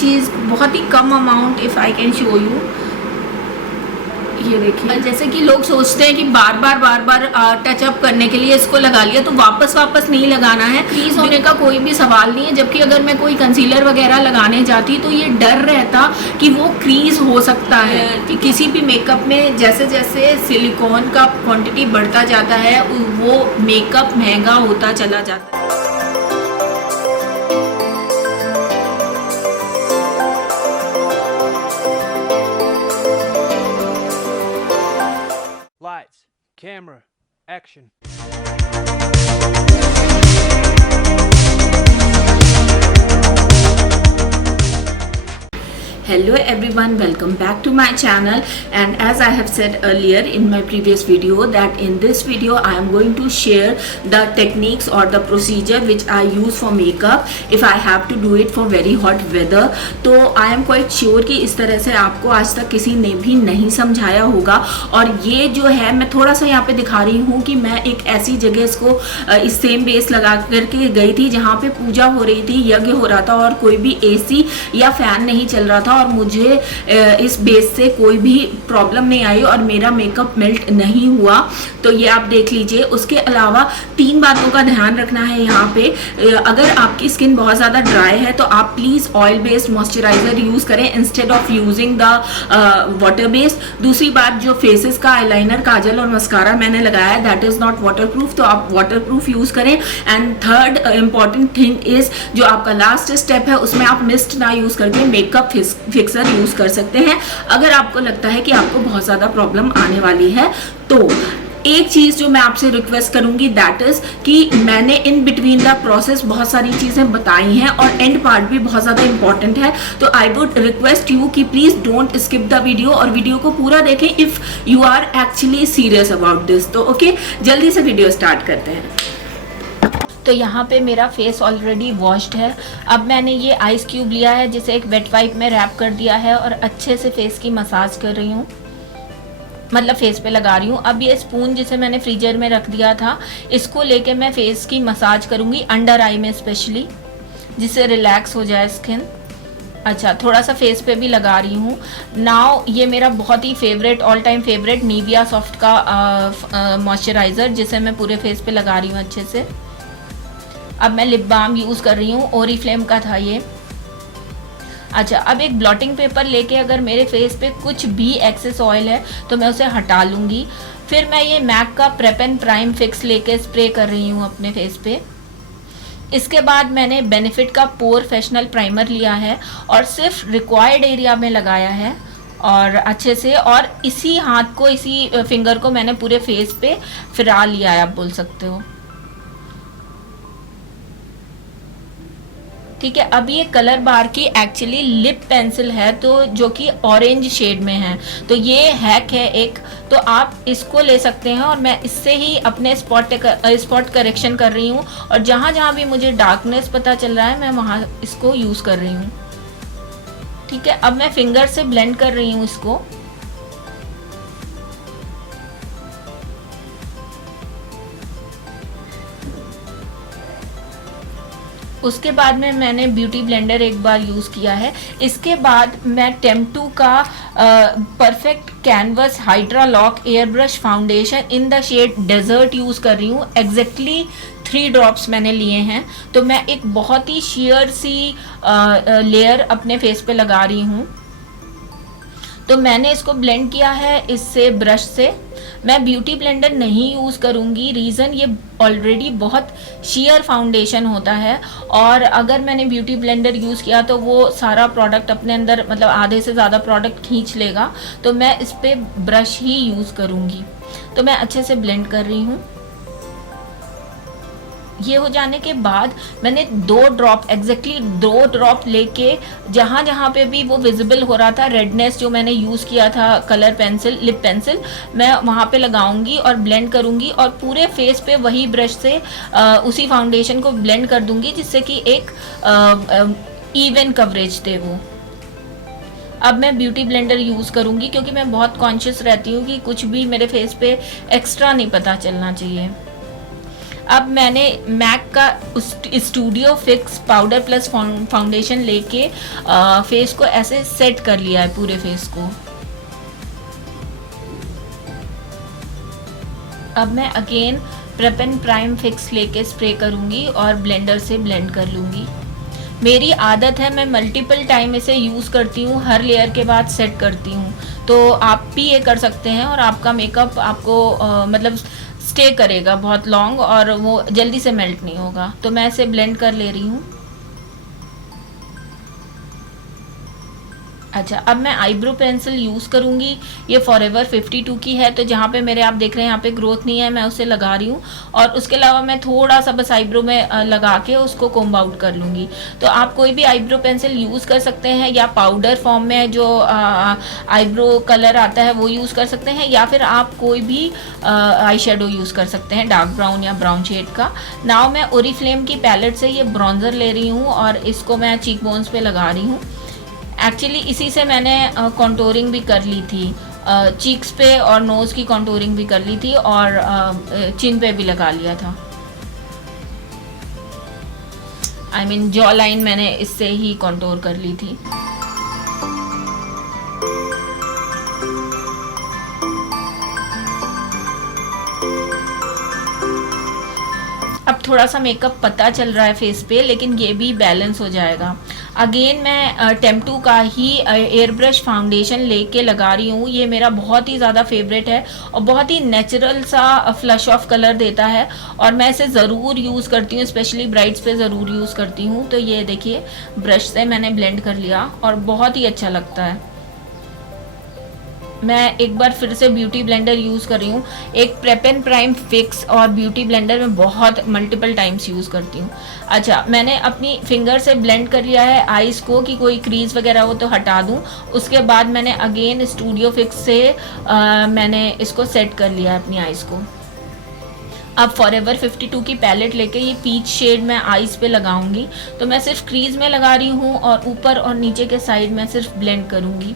चीज़ बहुत ही कम amount, if I can show you, ये देखिए। जैसे कि लोग सोचते हैं कि बार बार टचअप करने के लिए इसको लगा लिया तो वापस नहीं लगाना है, क्रीज होने का कोई भी सवाल नहीं है। जबकि अगर मैं कोई कंसीलर वगैरह लगाने जाती तो ये डर रहता कि वो क्रीज हो सकता है। कि किसी भी मेकअप में जैसे जैसे सिलिकॉन का क्वांटिटी बढ़ता जाता है वो मेकअप महंगा होता चला जाता है। Lights, camera, action. Hello everyone, welcome back to my channel. And as I have said earlier in my previous video that in this video I am going to share the techniques or the procedure which I use for makeup if I have to do it for very hot weather. तो I am quite sure कि इस तरह से आपको आज तक किसी ने भी नहीं समझाया होगा। और ये जो है मैं थोड़ा सा यहाँ पे दिखा रही हूँ कि मैं एक ऐसी जगह इसको इस सेम बेस लगा करके गई थी जहाँ पे पूजा हो रही थी, यज्ञ हो रहा था और कोई भी AC या फैन नहीं चल रहा था और मुझे इस बेस से कोई भी प्रॉब्लम नहीं आई और मेरा मेकअप मेल्ट नहीं हुआ। तो ये आप देख लीजिए। उसके अलावा 3 बातों का ध्यान रखना है यहाँ पे। अगर आपकी स्किन बहुत ज़्यादा ड्राई है तो आप please oil based moisturiser use करें instead of using the water based. दूसरी बात, जो फेसेस का आईलाइनर, काजल और मस्कारा मैंने लगाया है दैट इज़ नॉट वाटरप्रूफ, तो आप वाटरप्रूफ यूज़ करें। And third important thing is जो आपका लास्ट स्टेप है उसमें आप मिस्ट ना यूज़ करके मेकअप फिक्सर यूज कर सकते हैं अगर आपको लगता है कि आपको बहुत ज्यादा प्रॉब्लम आने वाली है। तो एक चीज जो मैं आपसे रिक्वेस्ट करूंगी दैट इज कि मैंने इन बिटवीन द प्रोसेस बहुत सारी चीजें बताई हैं और एंड पार्ट भी बहुत ज्यादा इंपॉर्टेंट है। तो आई वुड रिक्वेस्ट यू कि please don't skip the video और वीडियो को पूरा देखें if you are actually serious about this. तो ओके, जल्दी से वीडियो स्टार्ट करते हैं। तो यहाँ पे मेरा फेस ऑलरेडी वॉश्ड है। अब मैंने ये आइस क्यूब लिया है जिसे एक वेट वाइप में रैप कर दिया है और अच्छे से फेस की मसाज कर रही हूँ, मतलब फेस पे लगा रही हूँ। अब ये स्पून जिसे मैंने फ्रीजर में रख दिया था इसको लेके मैं फेस की मसाज करूँगी अंडर आई में स्पेशली, जिससे रिलैक्स हो जाए स्किन। अच्छा, थोड़ा सा फेस पे भी लगा रही हूँ। नाउ ये मेरा बहुत ही favourite, all time favourite Nivea soft का मॉइस्चराइज़र जिसे मैं पूरे फेस पे लगा रही हूँ अच्छे से। अब मैं लिप बाम यूज़ कर रही हूँ, ओरिफ्लेम का था ये। अच्छा, अब एक ब्लॉटिंग पेपर लेके अगर मेरे फेस पे कुछ भी एक्सेस ऑयल है तो मैं उसे हटा लूँगी। फिर मैं ये मैक का प्रेप एंड प्राइम फिक्स लेके स्प्रे कर रही हूँ अपने फेस पे। इसके बाद मैंने बेनिफिट का प्रोफेशनल प्राइमर लिया है और सिर्फ रिक्वायर्ड एरिया में लगाया है और अच्छे से, और इसी हाथ को, इसी फिंगर को मैंने पूरे फेस पे फिरा लिया है, आप बोल सकते हो। ठीक है। अब ये कलर बार की एक्चुअली लिप पेंसिल है तो जो कि ऑरेंज शेड में है, तो ये हैक है एक, तो आप इसको ले सकते हैं और मैं इससे ही अपने स्पॉट करेक्शन कर रही हूँ और जहाँ जहाँ भी मुझे डार्कनेस पता चल रहा है मैं वहाँ इसको यूज़ कर रही हूँ। ठीक है। अब मैं फिंगर से ब्लेंड कर रही हूँ इसको। उसके बाद में मैंने ब्यूटी ब्लेंडर एक बार यूज़ किया है। इसके बाद मैं टेम्टू का perfect canvas hydra lock air brush foundation in the shade desert use कर रही हूँ। एग्जैक्टली 3 ड्रॉप्स मैंने लिए हैं। तो मैं एक बहुत ही sheer सी लेयर अपने फेस पे लगा रही हूँ। तो मैंने इसको ब्लेंड किया है इससे, ब्रश से। मैं ब्यूटी ब्लेंडर नहीं यूज़ करूँगी, रीज़न ये ऑलरेडी बहुत sheer फाउंडेशन होता है और अगर मैंने ब्यूटी ब्लेंडर यूज़ किया तो वो सारा प्रोडक्ट अपने अंदर, मतलब आधे से ज़्यादा प्रोडक्ट खींच लेगा। तो मैं इस पर ब्रश ही यूज़ करूँगी। तो मैं अच्छे से ब्लेंड कर रही हूँ। ये हो जाने के बाद मैंने 2 ड्रॉप, एग्जैक्टली 2 ड्रॉप लेके जहाँ जहाँ पे भी वो विजिबल हो रहा था रेडनेस, जो मैंने यूज़ किया था कलर पेंसिल, लिप पेंसिल, मैं वहाँ पे लगाऊंगी और ब्लेंड करूँगी और पूरे फेस पे वही ब्रश से उसी फाउंडेशन को ब्लेंड कर दूँगी जिससे कि एक इवन कवरेज दे वो। अब मैं ब्यूटी ब्लेंडर यूज़ करूँगी क्योंकि मैं बहुत कॉन्शियस रहती हूँ कि कुछ भी मेरे फेस पे एक्स्ट्रा नहीं पता चलना चाहिए। अब मैंने मैक का studio fix powder plus foundation लेके फेस को ऐसे सेट कर लिया है, पूरे फेस को। अब मैं again prep and prime fix लेके स्प्रे करूँगी और ब्लेंडर से ब्लेंड कर लूँगी। मेरी आदत है मैं मल्टीपल टाइम इसे यूज़ करती हूँ, हर लेयर के बाद सेट करती हूँ, तो आप भी ये कर सकते हैं और आपका मेकअप आपको मतलब स्टे करेगा बहुत लॉन्ग और वो जल्दी से मेल्ट नहीं होगा। तो मैं इसे ब्लेंड कर ले रही हूँ। अच्छा, अब मैं आईब्रो पेंसिल यूज़ करूँगी। ये फॉरएवर 52 की है, तो जहाँ पे मेरे आप देख रहे हैं यहाँ पे ग्रोथ नहीं है, मैं उसे लगा रही हूँ। और उसके अलावा मैं थोड़ा सा बस आईब्रो में लगा के उसको कोम्ब आउट कर लूँगी। तो आप कोई भी आईब्रो पेंसिल यूज़ कर सकते हैं, या पाउडर फॉर्म में जो आईब्रो कलर आता है वो यूज़ कर सकते हैं, या फिर आप कोई भी आई शेडो यूज़ कर सकते हैं डार्क ब्राउन या ब्राउन शेड का। नाउ मैं ओरिफ्लेम की पैलेट से ये ब्रॉन्जर ले रही हूँ और इसको मैं चीक बोन्स पे लगा रही हूँ। एक्चुअली इसी से मैंने कॉन्टोरिंग भी कर ली थी, चीक्स पे और नोज़ की कॉन्टोरिंग भी कर ली थी और चिन पे भी लगा लिया था। आई मीन जॉ लाइन मैंने इससे ही कॉन्टोर कर ली थी। अब थोड़ा सा मेकअप पता चल रहा है फेस पे, लेकिन ये भी बैलेंस हो जाएगा। अगेन मैं टेम्पटू का ही एयर ब्रश फाउंडेशन लेके लगा रही हूँ। ये मेरा बहुत ही ज़्यादा फेवरेट है और बहुत ही नेचुरल सा फ्लश ऑफ कलर देता है और मैं इसे ज़रूर यूज़ करती हूँ, स्पेशली ब्राइड्स पे ज़रूर यूज़ करती हूँ। तो ये देखिए ब्रश से मैंने ब्लेंड कर लिया और बहुत ही अच्छा लगता है। मैं एक बार फिर से ब्यूटी ब्लेंडर यूज़ कर रही हूँ। एक प्रेप एंड प्राइम फिक्स और ब्यूटी ब्लेंडर में बहुत मल्टीपल टाइम्स यूज़ करती हूँ। अच्छा, मैंने अपनी फिंगर से ब्लेंड कर लिया है आईज़ को, कि कोई क्रीज वगैरह हो तो हटा दूँ। उसके बाद मैंने अगेन स्टूडियो फिक्स से मैंने इसको सेट कर लिया है अपनी आईज़ को। अब फॉरएवर 52 की पैलेट लेके ये पीच शेड मैं आईज पे लगाऊंगी। तो मैं सिर्फ क्रीज में लगा रही हूँ और ऊपर और नीचे के साइड में सिर्फ ब्लेंड करूँगी।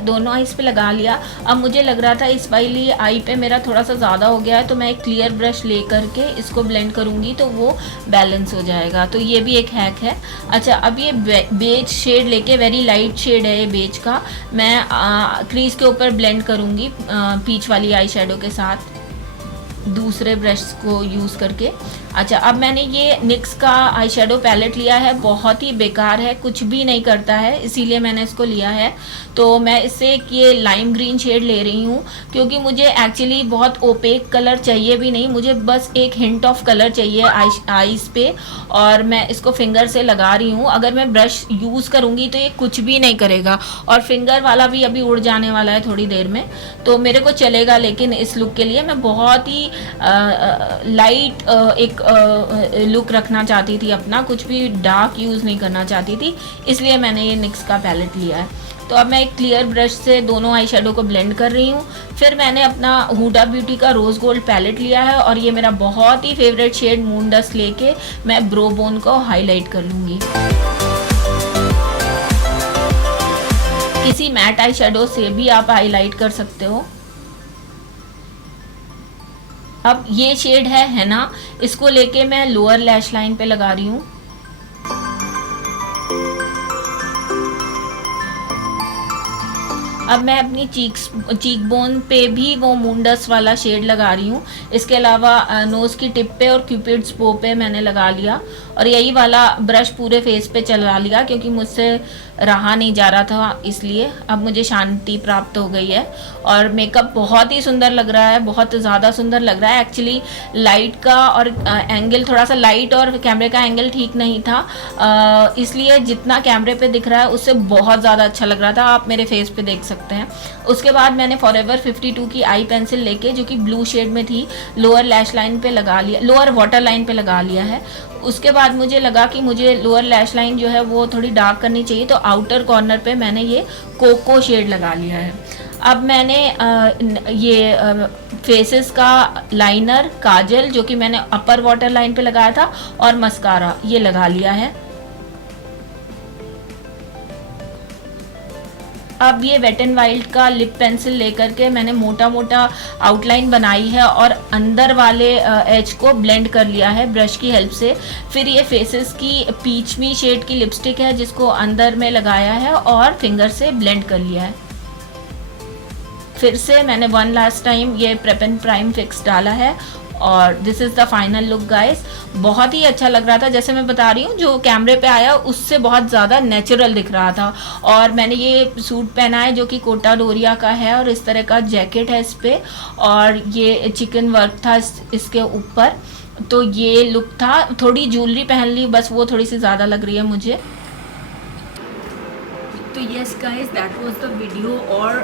दोनों आईज पे लगा लिया। अब मुझे लग रहा था इस वाली आई पे मेरा थोड़ा सा ज़्यादा हो गया है, तो मैं एक क्लियर ब्रश ले करके इसको ब्लेंड करूँगी तो वो बैलेंस हो जाएगा। तो ये भी एक हैक है। अच्छा, अब ये बेज शेड लेके, वेरी लाइट शेड है ये बेज का, मैं क्रीज के ऊपर ब्लेंड करूँगी पीच वाली आई शेडो के साथ दूसरे ब्रश को यूज़ करके। अच्छा, अब मैंने ये निक्स का आई शेडो पैलेट लिया है, बहुत ही बेकार है, कुछ भी नहीं करता है, इसीलिए मैंने इसको लिया है। तो मैं इससे ये लाइम ग्रीन शेड ले रही हूँ, क्योंकि मुझे एक्चुअली बहुत ओपेक कलर चाहिए भी नहीं, मुझे बस एक हिंट ऑफ कलर चाहिए आईज पे, और मैं इसको फिंगर से लगा रही हूँ। अगर मैं ब्रश यूज़ करूँगी तो ये कुछ भी नहीं करेगा, और फिंगर वाला भी अभी उड़ जाने वाला है थोड़ी देर में, तो मेरे को चलेगा। लेकिन इस लुक के लिए मैं बहुत ही लाइट एक लुक रखना चाहती थी अपना, कुछ भी डार्क यूज़ नहीं करना चाहती थी, इसलिए मैंने ये निक्स का पैलेट लिया है। तो अब मैं एक क्लियर ब्रश से दोनों आई शेडो को ब्लेंड कर रही हूँ। फिर मैंने अपना हुडा ब्यूटी का रोज़ गोल्ड पैलेट लिया है और ये मेरा बहुत ही फेवरेट शेड मून डस्ट लेके मैं ब्रो बोन को हाईलाइट कर लूँगी। किसी मैट आई शेडो से भी आप हाईलाइट कर सकते हो। अब ये शेड है ना, इसको लेके मैं लोअर लैश लाइन पे लगा रही हूँ। अब मैं अपनी चीक बोन पे भी वो मूंडस वाला शेड लगा रही हूँ। इसके अलावा नोज़ की टिप पे और क्यूपिड्स बो पे मैंने लगा लिया, और यही वाला ब्रश पूरे फेस पे चला लिया, क्योंकि मुझसे रहा नहीं जा रहा था, इसलिए अब मुझे शांति प्राप्त हो गई है और मेकअप बहुत ही सुंदर लग रहा है, बहुत ज़्यादा सुंदर लग रहा है। एक्चुअली लाइट का और एंगल थोड़ा सा लाइट और कैमरे का एंगल ठीक नहीं था, इसलिए जितना कैमरे पे दिख रहा है उससे बहुत ज़्यादा अच्छा लग रहा था, आप मेरे फेस पे देख सकते हैं। उसके बाद मैंने फॉरएवर 52 की आई पेंसिल लेके, जो कि ब्लू शेड में थी, लोअर लैश लाइन पे लगा लिया, लोअर वाटर लाइन पे लगा लिया है। उसके बाद मुझे लगा कि मुझे लोअर लैश लाइन जो है वो थोड़ी डार्क करनी चाहिए, तो आउटर कॉर्नर पे मैंने ये कोको शेड लगा लिया है। अब मैंने ये फेसेस का लाइनर, काजल, जो कि मैंने अपर वाटर लाइन पे लगाया था, और मस्कारा ये लगा लिया है। अब ये वेट एंड वाइल्ड का लिप पेंसिल लेकर के मैंने मोटा मोटा आउटलाइन बनाई है और अंदर वाले एज को ब्लेंड कर लिया है ब्रश की हेल्प से। फिर ये फेसेस की पीच मी शेड की लिपस्टिक है जिसको अंदर में लगाया है और फिंगर से ब्लेंड कर लिया है। फिर से मैंने वन लास्ट टाइम ये प्रेप एंड प्राइम फिक्स डाला है और this is the final look guys. बहुत ही अच्छा लग रहा था, जैसे मैं बता रही हूँ जो कैमरे पे आया उससे बहुत ज़्यादा नेचुरल दिख रहा था। और मैंने ये सूट पहना है जो कि कोटा डोरिया का है और इस तरह का जैकेट है इस पर, और ये चिकन वर्क था इसके ऊपर। तो ये लुक था। थोड़ी ज्वेलरी पहन ली, बस वो थोड़ी सी ज़्यादा लग रही है मुझे। तो yes guys, that was the video और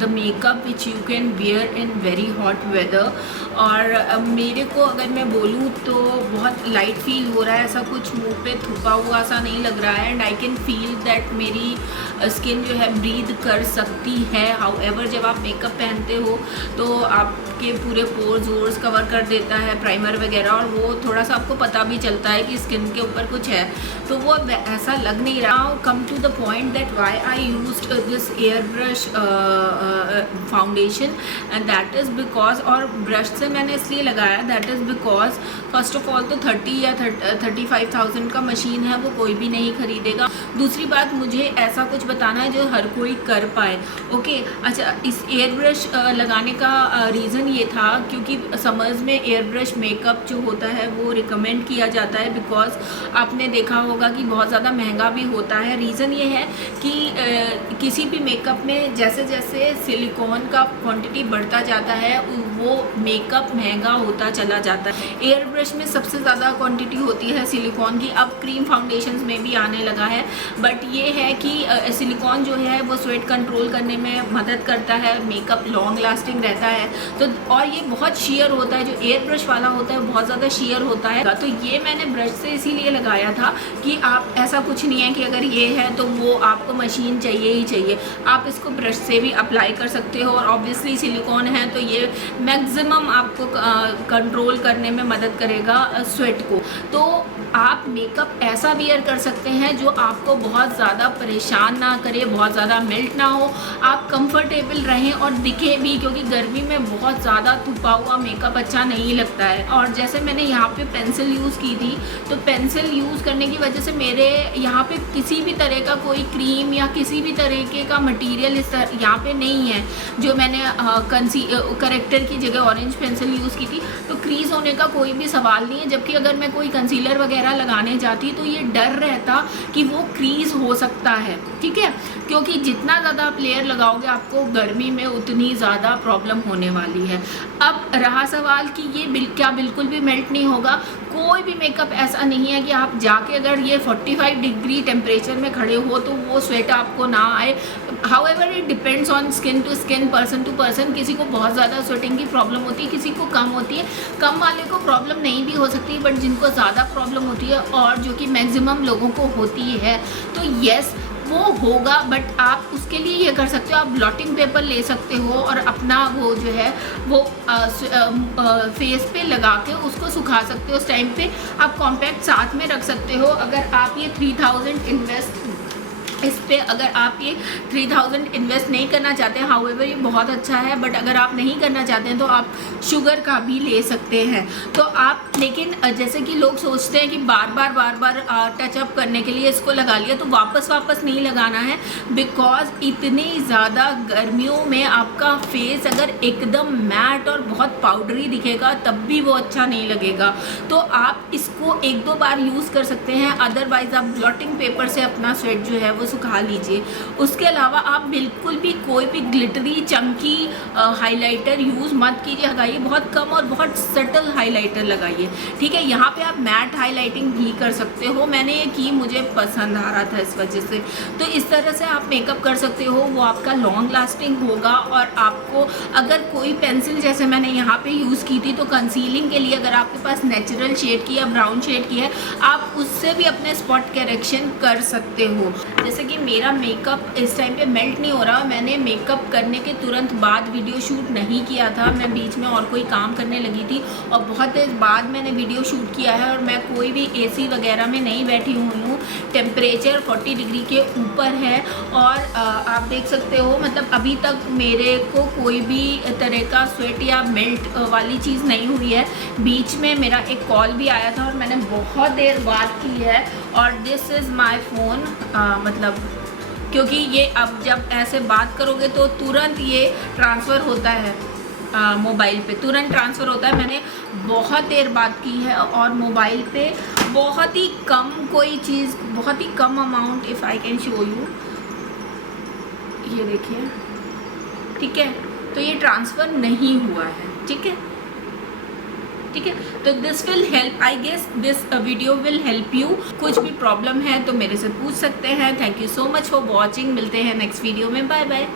the makeup which you can wear in very hot weather. और मेरे को अगर मैं बोलूँ तो बहुत लाइट फील हो रहा है, ऐसा कुछ मुंह पे थुपा हुआ सा नहीं लग रहा है। And I can feel that मेरी स्किन जो है ब्रीथ कर सकती है। हाउएवर जब आप मेकअप पहनते हो तो आपके पूरे पोर्स वोर्स कवर कर देता है प्राइमर वगैरह, और वो थोड़ा सा आपको पता भी चलता है कि स्किन के ऊपर कुछ है, तो वो ऐसा लग नहीं रहा। Come to the point that why I used this airbrush foundation, and that is because, और ब्रश से मैंने इसलिए लगाया that is because first of all तो 30 या 35,000 का मशीन है, वो कोई भी नहीं खरीदेगा। दूसरी बात, मुझे ऐसा कुछ बताना है जो हर कोई कर पाए। ओके अच्छा, इस एयर ब्रश लगाने का रीज़न ये था क्योंकि समर्स में एयर ब्रश मेकअप जो होता है वो रिकमेंड किया जाता है, बिकॉज आपने देखा होगा कि बहुत ज़्यादा महंगा भी होता है। रीज़न ये है कि किसी भी मेकअप में जैसे जैसे सिलिकॉन का क्वांटिटी बढ़ता जाता है वो मेकअप महंगा होता चला जाता है। एयर ब्रश में सबसे ज़्यादा क्वांटिटी होती है सिलिकॉन की। अब क्रीम फाउंडेशंस में भी आने लगा है, बट ये है कि सिलिकॉन जो है वो स्वेट कंट्रोल करने में मदद करता है, मेकअप लॉन्ग लास्टिंग रहता है। तो और ये बहुत शेयर होता है, जो एयर ब्रश वाला होता है बहुत ज़्यादा शेयर होता है। तो ये मैंने ब्रश से इसीलिए लगाया था कि आप, ऐसा कुछ नहीं है कि अगर ये है तो वो आपको मशीन चाहिए ही चाहिए, आप इसको ब्रश से भी अप्लाई कर सकते हो। और ऑब्वियसली सिलिकॉन है तो ये मैक्सिमम आपको कंट्रोल करने में मदद करेगा स्वेट को। तो आप मेकअप ऐसा वियर कर सकते हैं जो आपको बहुत ज़्यादा परेशान ना करे, बहुत ज़्यादा मेल्ट ना हो, आप कंफर्टेबल रहें और दिखे भी, क्योंकि गर्मी में बहुत ज़्यादा थुपा हुआ मेकअप अच्छा नहीं लगता है। और जैसे मैंने यहाँ पे पेंसिल यूज़ की थी, तो पेंसिल यूज़ करने की वजह से मेरे यहाँ पे किसी भी तरह का कोई क्रीम या किसी भी तरीके का मटेरियल इस यहाँ पे नहीं है। जो मैंने करेक्टर की जगह ऑरेंज पेंसिल यूज़ की थी, तो क्रीज होने का कोई भी सवाल नहीं है। जबकि अगर मैं कोई कंसीलर वगैरह लगाने जाती तो ये डर रहता कि वो क्रीज हो सकता है, ठीक है, क्योंकि जितना ज़्यादा आप लेयर लगाओगे आपको गर्मी में उतनी ज़्यादा प्रॉब्लम होने वाली है। अब रहा सवाल कि ये क्या बिल्कुल भी मेल्ट नहीं होगा। कोई भी मेकअप ऐसा नहीं है कि आप जाके अगर ये 45 डिग्री टेम्परेचर में खड़े हो तो वो स्वेट आपको ना आए। However it depends on skin to skin, person to person. किसी को बहुत ज़्यादा स्वेटिंग की प्रॉब्लम होती है, किसी को कम होती है। कम वाले को प्रॉब्लम नहीं भी हो सकती, बट जिनको ज़्यादा प्रॉब्लम होती है और जो कि मैक्सिमम लोगों को होती है, तो येस वो होगा। बट आप उसके लिए ये कर सकते हो, आप ब्लॉटिंग पेपर ले सकते हो और अपना वो जो है वो फेस पे लगा के उसको सुखा सकते हो। उस टाइम पे आप कॉम्पैक्ट साथ में रख सकते हो। अगर आप ये 3000 इन्वेस्ट इस पे, अगर आप ये 3000 इन्वेस्ट नहीं करना चाहते हैं, हाउएवर ये बहुत अच्छा है, बट अगर आप नहीं करना चाहते हैं तो आप शुगर का भी ले सकते हैं। तो आप, लेकिन जैसे कि लोग सोचते हैं कि बार बार टचअप करने के लिए इसको लगा लिया, तो वापस नहीं लगाना है, बिकॉज इतनी ज़्यादा गर्मियों में आपका फेस अगर एकदम मैट और बहुत पाउडरी दिखेगा तब भी वो अच्छा नहीं लगेगा। तो आप इसको 1-2 बार यूज़ कर सकते हैं, अदरवाइज़ आप ब्लॉटिंग पेपर से अपना स्वेट जो है वो सुखा लीजिए। उसके अलावा आप बिल्कुल भी कोई भी ग्लिटरी चमकी हाइलाइटर यूज़ मत कीजिए, लगाइए बहुत कम और बहुत सटल हाइलाइटर लगाइए, ठीक है। यहाँ पे आप मैट हाइलाइटिंग भी कर सकते हो, मैंने ये की, मुझे पसंद आ रहा था इस वजह से। तो इस तरह से आप मेकअप कर सकते हो, वो आपका लॉन्ग लास्टिंग होगा। और आपको अगर कोई पेंसिल जैसे मैंने यहाँ पे यूज़ की थी, तो कंसीलिंग के लिए अगर आपके पास नेचुरल शेड की या ब्राउन शेड की है, आप उससे भी अपने स्पॉट करेक्शन कर सकते हो। जैसे जैसे कि मेरा मेकअप इस टाइम पे मेल्ट नहीं हो रहा, मैंने मेकअप करने के तुरंत बाद वीडियो शूट नहीं किया था, मैं बीच में और कोई काम करने लगी थी और बहुत देर बाद मैंने वीडियो शूट किया है और मैं कोई भी एसी वगैरह में नहीं बैठी हुई हूँ। टेम्परेचर 40 डिग्री के ऊपर है और आप देख सकते हो मतलब अभी तक मेरे को कोई भी तरह का स्वेट या मेल्ट वाली चीज़ नहीं हुई है। बीच में मेरा एक कॉल भी आया था और मैंने बहुत देर बात की है और दिस इज़ माई फ़ोन, मतलब क्योंकि ये अब जब ऐसे बात करोगे तो तुरंत ये ट्रांसफ़र होता है, मोबाइल पे तुरंत ट्रांसफ़र होता है। मैंने बहुत देर बात की है और मोबाइल पे बहुत ही कम कोई चीज़, बहुत ही कम amount, if I can show you, ये देखिए, ठीक है, तो ये ट्रांसफ़र नहीं हुआ है, ठीक है, ठीक है। तो this will help, I guess this video will help you. कुछ भी प्रॉब्लम है तो मेरे से पूछ सकते हैं। Thank you so much for watching, मिलते हैं नेक्स्ट वीडियो में, बाय बाय।